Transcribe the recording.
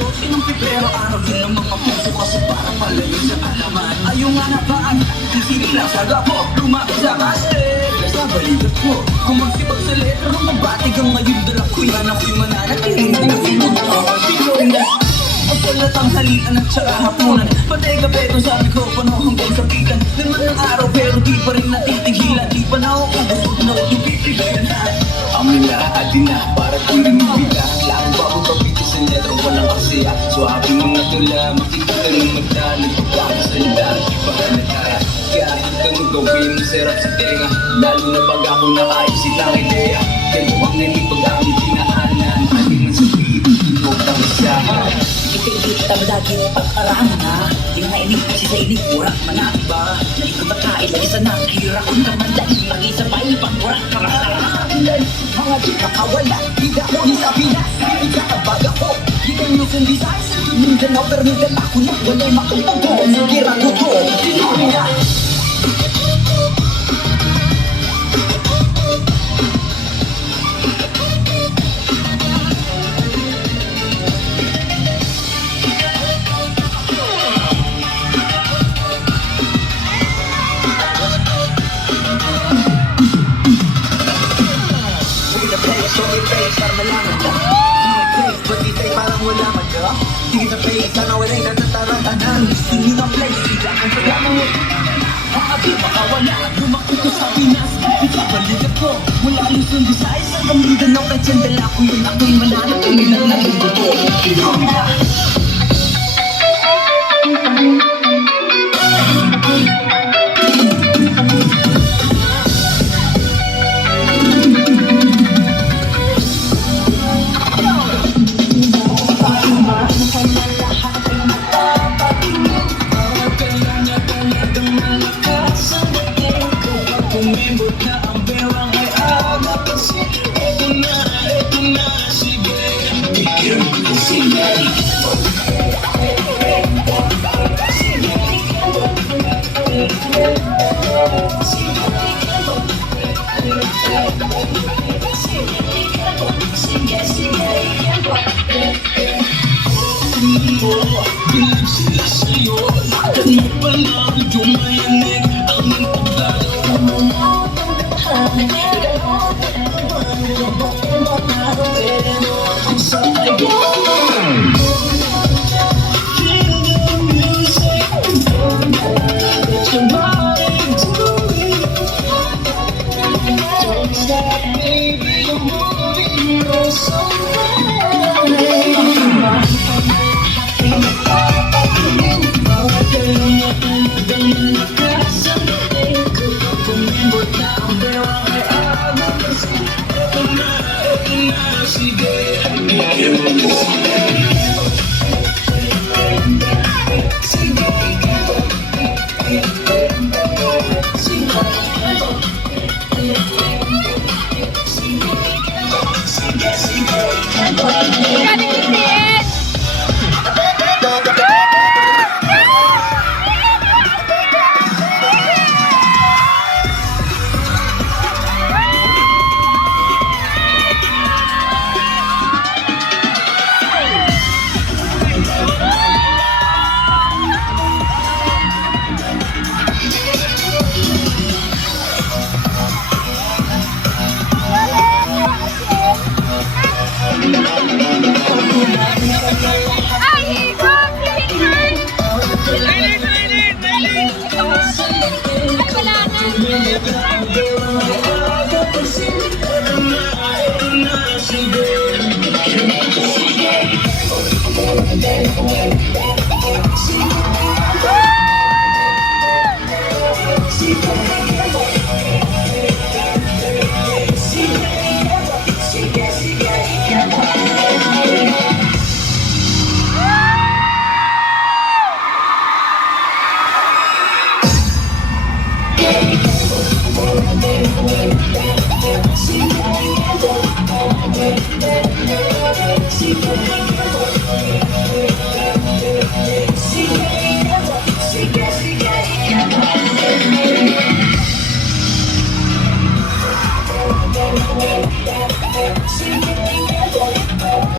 12 ng Pebrero, araw din ng mga puso kasi para palayo sa alaman. Ayaw nga na ba ang isinilang sa gapo, lumapit sa kaste sa balikat ko, kung magsipag sa letra mabatig ang ngayon dala ko yan ako'y mananatiling pinagulog ang salatang halian at saka hapunan patay kapeto sa mikropono hanggang sa pikan naman ng araw pero di pa rin natitigilan di pa na ako gusto na ako pipigilan amin na atin na para kung lumibila lang bago pabitis sa letra walang aksaya so happy mga tula makikita ng magda nagpapakasalita di pa ka nataya kahit ang gawin masarap sa tenga lalo na pag ako nakaisip ng ideya ganito ang naging pag-amit dinaanan ating nasabihin inutang siya Ikikita madagit pag-arama na di nga inig kasi sa inig burak manaba na ikaw makain lagi sa nakira kung naman dahil mag-isabay pang burak karasaan mga di makawala hindi ako ni sa Pinas ikakabag ako ikang Luzon Visayas Mindanao pero Mindanao ako na walay makapago sige ako to tinuri na So may face para malaman ka place, but di tayo parang wala man ka Tingin sa face, sana wala'y natataratanan Gusto nyo ng place, sila ang programa mo Ang abi makawala, lumakot ko sa Pinas Ikabalikat ko, wala Luzon, Visayas Hanggang Mindanao, kahit sandala ko yun ako'y mananatiling lang naguguto Pinamila Umibot na ang bewang ay aga kasi eto na, sige Bigyan ko sige Bilib sila sa'yo Nakatan mo pa lang dumayanig ang See